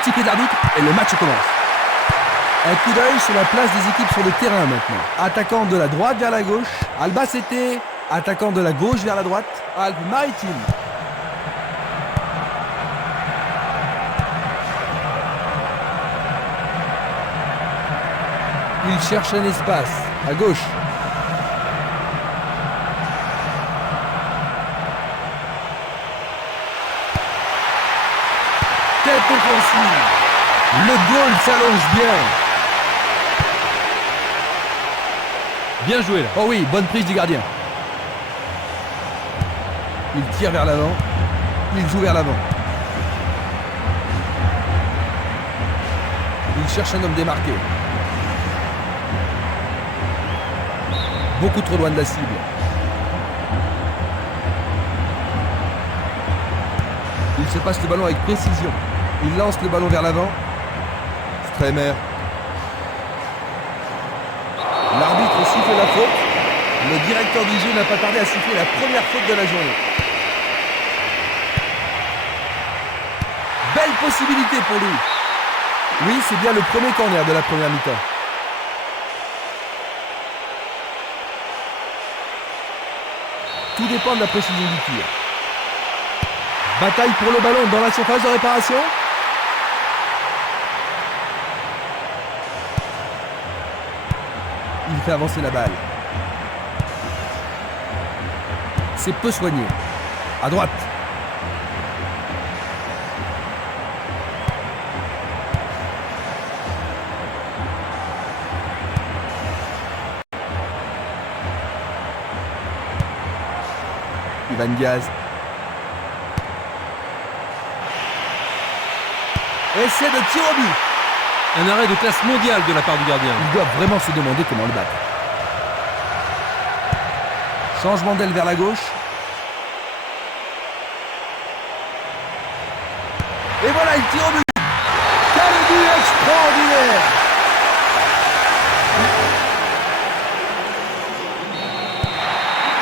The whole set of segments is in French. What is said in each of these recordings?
de sifflet de l'arbitre et le match commence. Un coup d'œil sur la place des équipes sur le terrain maintenant. Attaquant de la droite vers la gauche, Albacete. Attaquant de la gauche vers la droite, Alpes-Maritimes. Il cherche un espace, à gauche. Tête offensive. Le goal s'allonge bien. Bien joué là. Oh oui, bonne prise du gardien. Il tire vers l'avant. Il joue vers l'avant. Il cherche un homme démarqué. Beaucoup trop loin de la cible. Il se passe le ballon avec précision. Il lance le ballon vers l'avant. Stremer. L'arbitre siffle la faute. Le directeur du jeu n'a pas tardé à siffler la première faute de la journée. Belle possibilité pour lui. Oui, c'est bien le premier corner de la première mi-temps. Tout dépend de la précision du tir. Bataille pour le ballon dans la surface de réparation. Il fait avancer la balle. C'est peu soigné. À droite. Ivan Diaz. Essai de tir au but. Un arrêt de classe mondiale de la part du gardien. Il doit vraiment se demander comment le battre. Changement d'aile vers la gauche. Et voilà, il tire au but. Quel but extraordinaire!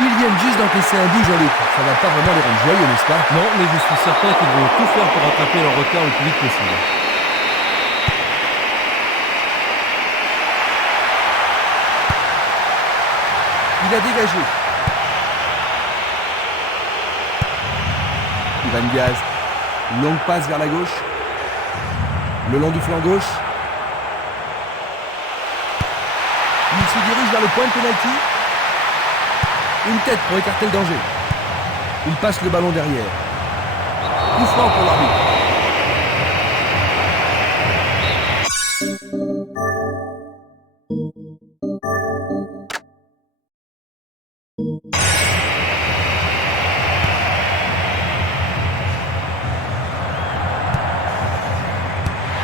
Ils viennent juste d'encaisser un but, Jean-Luc. Ça va pas vraiment les rendre joyeux, n'est-ce pas? Non, mais je suis certain qu'ils vont tout faire pour rattraper leur retard le plus vite possible. Il a dégagé. Ivan Diaz. Longue passe vers la gauche. Le long du flanc gauche. Il se dirige vers le point de pénalty. Une tête pour écarter le danger. Il passe le ballon derrière. Coup franc pour l'arbitre.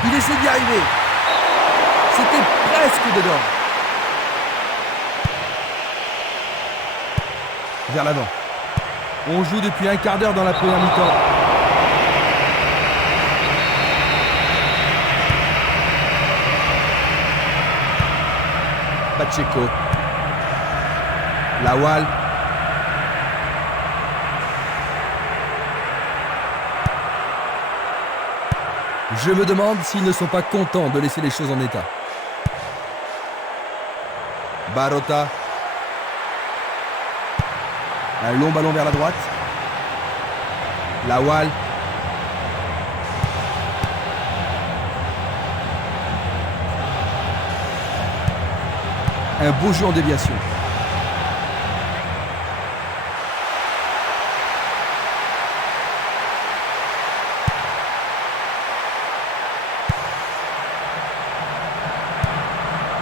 Il essaie d'y arriver. C'était presque dedans. Vers l'avant. On joue depuis un quart d'heure dans la première mi-temps. Pacheco. Lawal. Je me demande s'ils ne sont pas contents de laisser les choses en état. Barota. Un long ballon vers la droite. Lawal. Un beau jeu en déviation.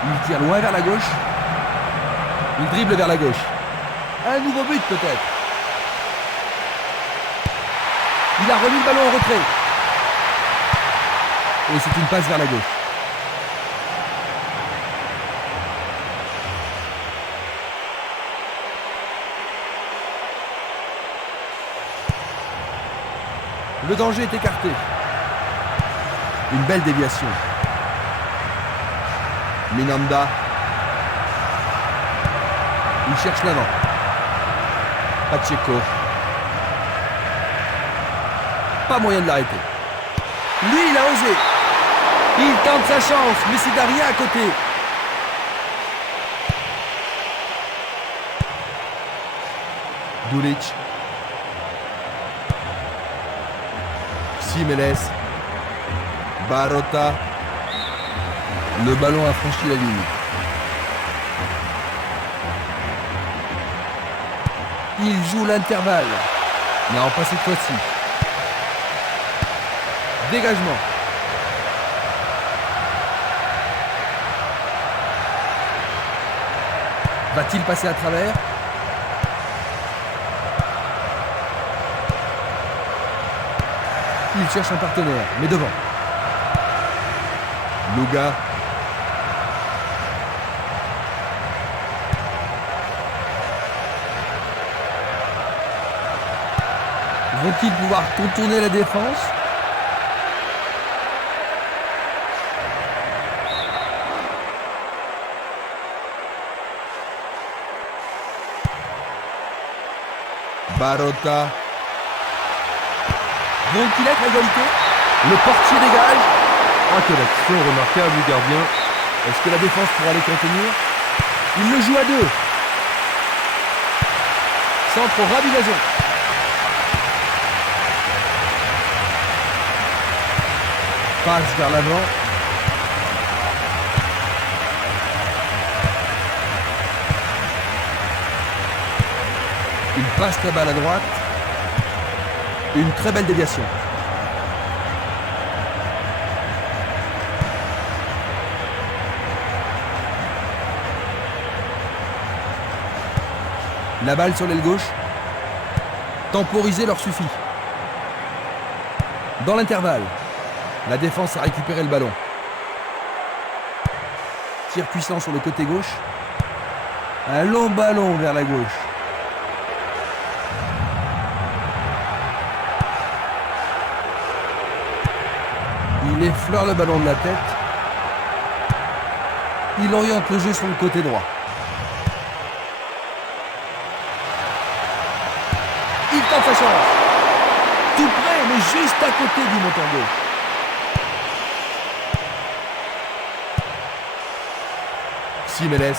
Il tire loin vers la gauche. Il dribble vers la gauche. Un nouveau but peut-être. Il a remis le ballon en retrait. Et c'est une passe vers la gauche. Le danger est écarté. Une belle déviation. Minanda. Il cherche l'avant. Pacheco. Pas moyen de l'arrêter. Lui, il a osé. Il tente sa chance, mais c'est Daria à côté. Dulic. Simeles. Barota. Le ballon a franchi la ligne. Il joue l'intervalle. Non, pas cette fois-ci. Dégagement. Va-t-il passer à travers? Il cherche un partenaire, mais devant. Luga. Vont-ils pouvoir contourner la défense? Barota. Vont-ils être à égalité? Le portier dégage. Ah, quelle action remarquable du gardien. Est-ce que la défense pourra les contenir? Il le joue à deux. Centre Rabigazon. Passe vers l'avant. Il passe la balle à droite. Une très belle déviation. La balle sur l'aile gauche. Temporiser leur suffit. Dans l'intervalle, la défense a récupéré le ballon. Tir puissant sur le côté gauche. Un long ballon vers la gauche. Il effleure le ballon de la tête. Il oriente le jeu sur le côté droit. Il tente sa chance. Tout près, mais juste à côté du montant gauche. Simeles.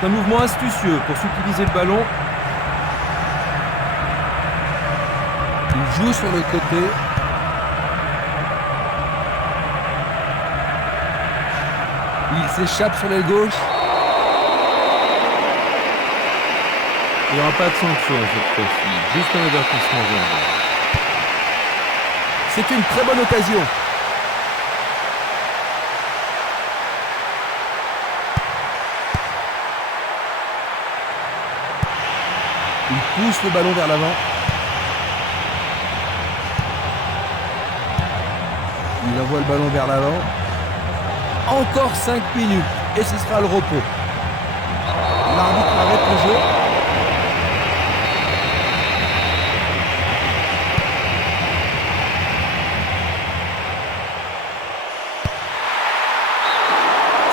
C'est un mouvement astucieux pour subtiliser le ballon. Il joue sur le côté. Il s'échappe sur l'aile gauche. Il n'y aura pas de sanction cette fois-ci, juste un avertissement verbal. C'est une très bonne occasion. Il pousse le ballon vers l'avant. Il envoie le ballon vers l'avant. Encore 5 minutes et ce sera le repos. L'arbitre arrête le jeu.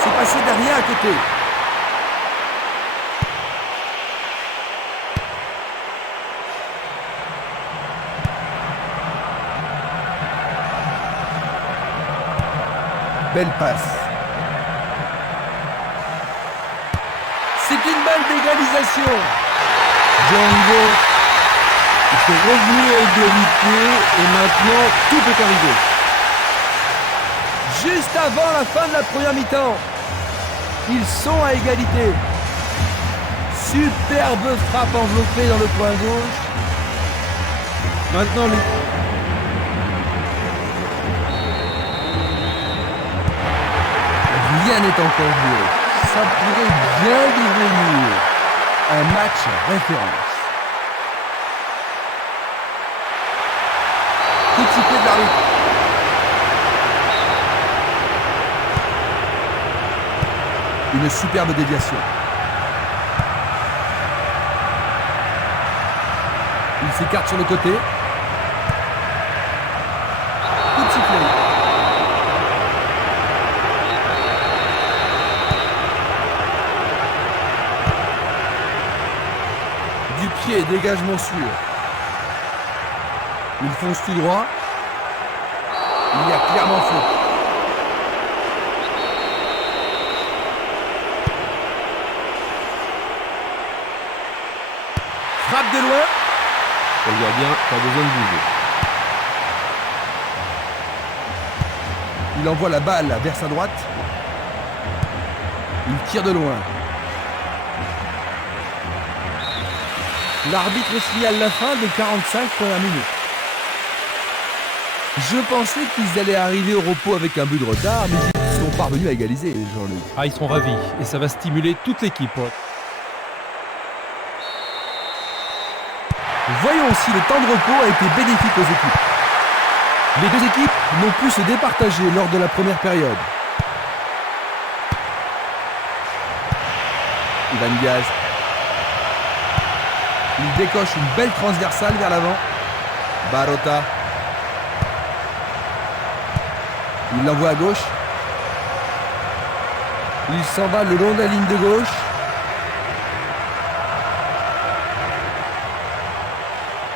C'est passé derrière à côté. Belle passe. C'est une balle d'égalisation. Django est revenu à égalité et maintenant tout peut arriver. Juste avant la fin de la première mi-temps, ils sont à égalité. Superbe frappe enveloppée dans le coin gauche. Maintenant, rien n'est encore joué. Ça pourrait bien devenir un match référence. Coup de sifflet de l'arbitre. Une superbe déviation. Il s'écarte sur le côté. Coup de sifflet. Du pied, dégagement sûr. Il fonce tout droit. Il y a clairement faute. Frappe de loin. Pour le gardien, pas besoin de bouger. Il envoie la balle vers sa droite. Il tire de loin. L'arbitre signale la fin des 45 premières minutes. Je pensais qu'ils allaient arriver au repos avec un but de retard, mais ils sont parvenus à égaliser, Jean-Luc. Ah, ils sont ravis et ça va stimuler toute l'équipe. Voyons si le temps de repos a été bénéfique aux équipes. Les deux équipes n'ont pu se départager lors de la première période. Ivan Diaz. Il décoche une belle transversale vers l'avant. Barota. Il l'envoie à gauche. Il s'en va le long de la ligne de gauche.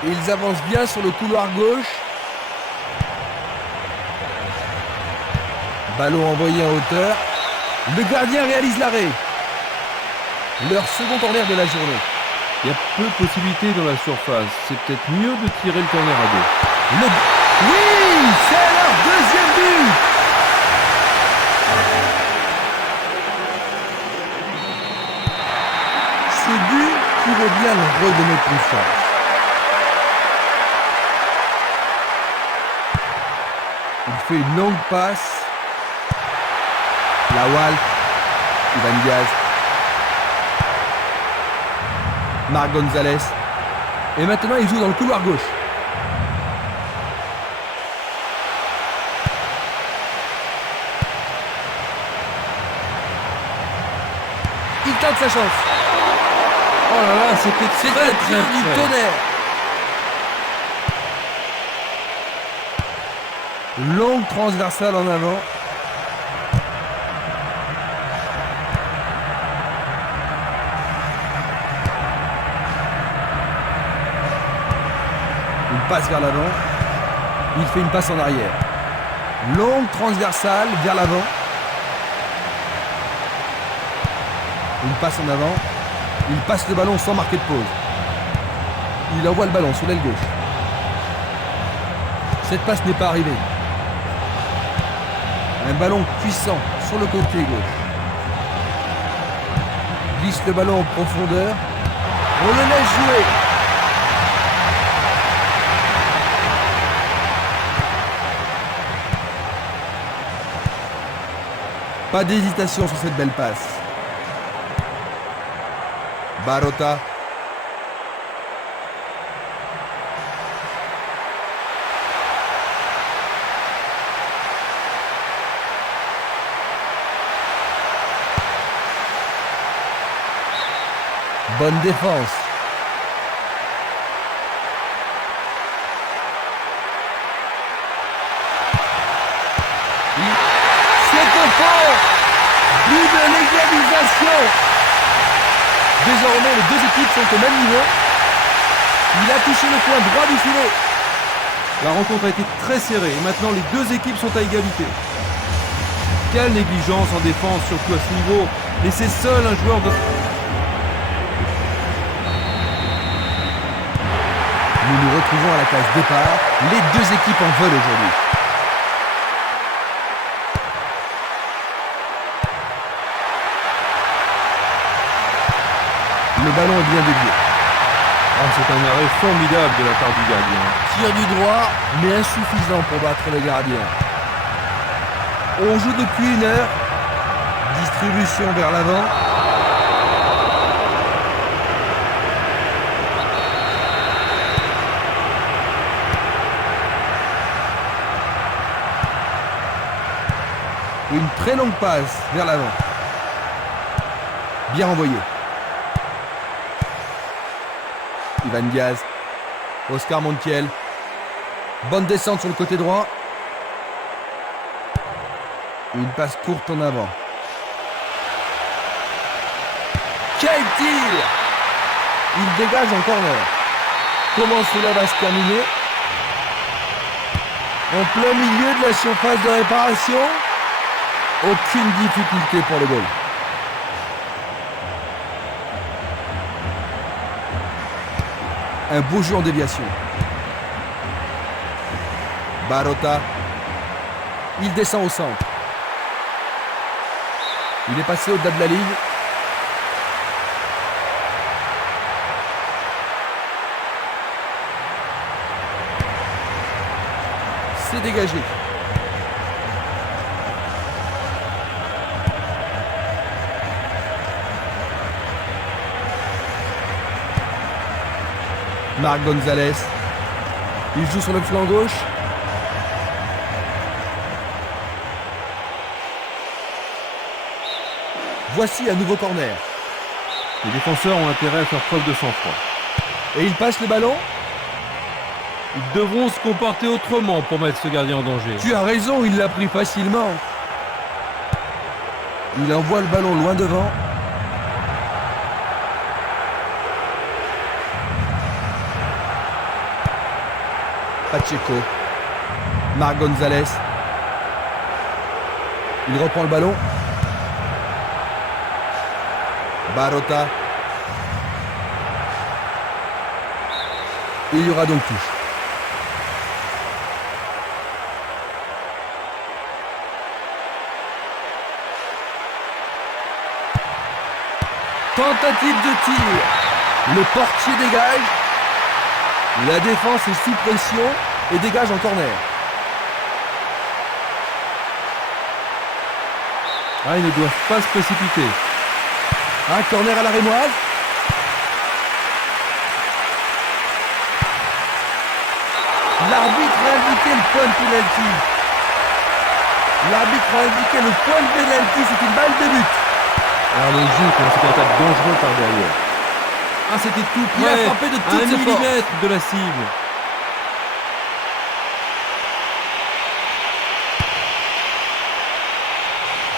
Ils avancent bien sur le couloir gauche. Ballon envoyé en hauteur. Le gardien réalise l'arrêt. Leur second corner de la journée. Il y a peu de possibilités dans la surface. C'est peut-être mieux de tirer le corner à deux. Oui, c'est leur deuxième but. Ce but pourrait bien leur redonner confiance. Il fait une longue passe. Lawal. Ivan Diaz. Marc Gonzalez. Et maintenant, il joue dans le couloir gauche. Il tente sa chance. Oh là là, c'était très du près. tonnerre. Longue transversale en avant. Une passe vers l'avant. Il fait une passe en arrière. Longue transversale vers l'avant. Une passe en avant. Il passe le ballon sans marquer de pause. Il envoie le ballon sur l'aile gauche. Cette passe n'est pas arrivée. Un ballon puissant sur le côté gauche. Glisse le ballon en profondeur. On le laisse jouer. Pas d'hésitation sur cette belle passe. Barota. Bonne défense. C'est au fond. Plus de l'égalisation. Désormais, les deux équipes sont au même niveau. Il a touché le coin droit du filet. La rencontre a été très serrée et maintenant les deux équipes sont à égalité. Quelle négligence en défense, surtout à ce niveau. Laisser seul un joueur de... Nous nous retrouvons à la case départ. Les deux équipes en veulent aujourd'hui. Le ballon est bien dévié. Ah, c'est un arrêt formidable de la part du gardien. Tir du droit, mais insuffisant pour battre le gardien. On joue depuis 1 heure. Distribution vers l'avant. Une très longue passe vers l'avant. Bien envoyé. Ivan Diaz. Oscar Montiel. Bonne descente sur le côté droit. Une passe courte en avant. Quel tir! Il dégage en corner. Comment cela va se terminer? En plein milieu de la surface de réparation. Aucune difficulté pour le goal. Un beau jeu en déviation. Barota. Il descend au centre. Il est passé au-delà de la ligne. C'est dégagé. Marc Gonzalez. Il joue sur le flanc gauche. Voici un nouveau corner. Les défenseurs ont intérêt à faire preuve de sang-froid. Et il passe le ballon. Ils devront se comporter autrement pour mettre ce gardien en danger. Tu as raison, il l'a pris facilement. Il envoie le ballon loin devant. Pacheco. Marc Gonzalez. Il reprend le ballon. Barota. Il y aura donc touche. Tentative de tir. Le portier dégage. La défense est sous pression et dégage en corner. Ah, ils ne doivent pas se précipiter. Un corner à la rémoise. L'arbitre a indiqué le point de pénalty. L'arbitre a indiqué le point de pénalty. C'est une balle de but. Alors le jeu commence à être dangereux par derrière. Ah, c'était tout près. Il a frappé de toutes ses forces. 1 millimètre de la cible.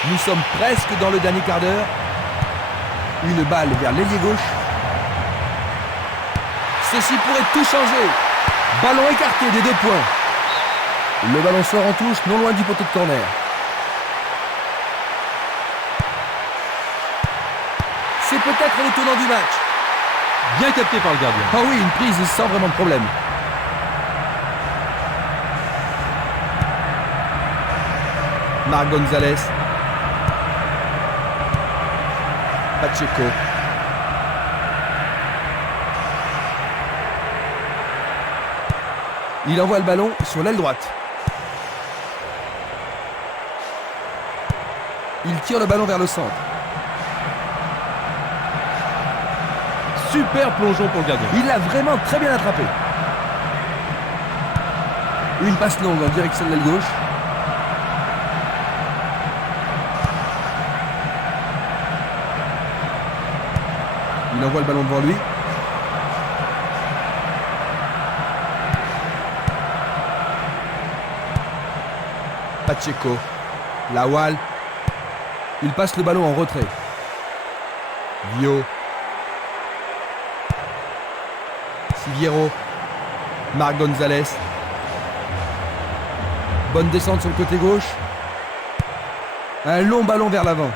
Nous sommes presque dans le dernier quart d'heure. Une balle vers l'ailier gauche. Ceci pourrait tout changer. Ballon écarté des 2 points. Le ballon sort en touche, non loin du poteau de corner. C'est peut-être le tournant du match. Bien capté par le gardien. Ah oui, une prise sans vraiment de problème. Marc Gonzalez. Pacheco. Il envoie le ballon sur l'aile droite. Il tire le ballon vers le centre. Super plongeon pour le gardien. Il l'a vraiment très bien attrapé. Une passe longue en direction de l'aile gauche. Il envoie le ballon devant lui. Pacheco. Lawal. Il passe le ballon en retrait. Vio. Siviero. Marc Gonzalez. Bonne descente sur le côté gauche. Un long ballon vers l'avant.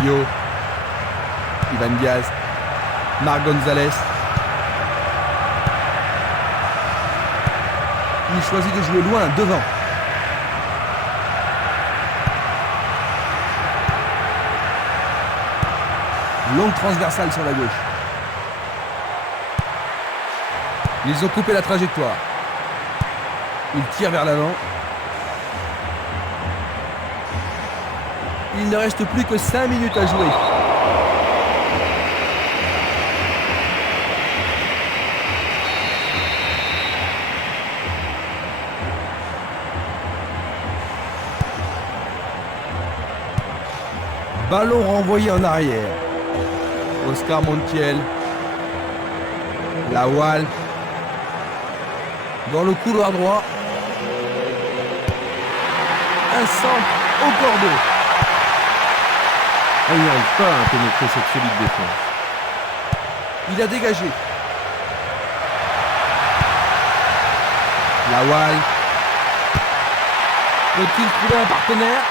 Vio. Ivan Diaz. Marc Gonzalez. Il choisit de jouer loin, devant. Longue transversale sur la gauche. Ils ont coupé la trajectoire. Ils tirent vers l'avant. Il ne reste plus que 5 minutes à jouer. Ballon renvoyé en arrière. Oscar Montiel. Lawal. Dans le couloir droit. Un centre au cordeau. Il n'arrive pas à pénétrer cette solide défense. Il a dégagé. Lawal. Peut-il trouver un partenaire?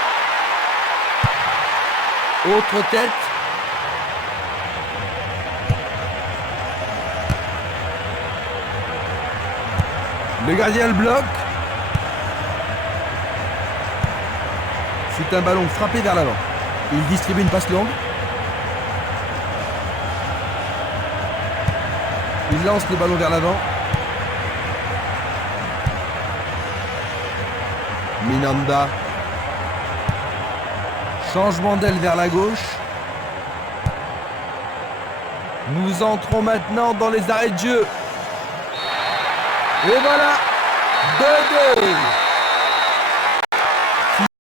Autre tête. Le gardien le bloque. C'est un ballon frappé vers l'avant. Il distribue une passe longue. Il lance le ballon vers l'avant. Minanda. Changement d'aile vers la gauche. Nous entrons maintenant dans les arrêts de jeu. Et voilà, 2-2.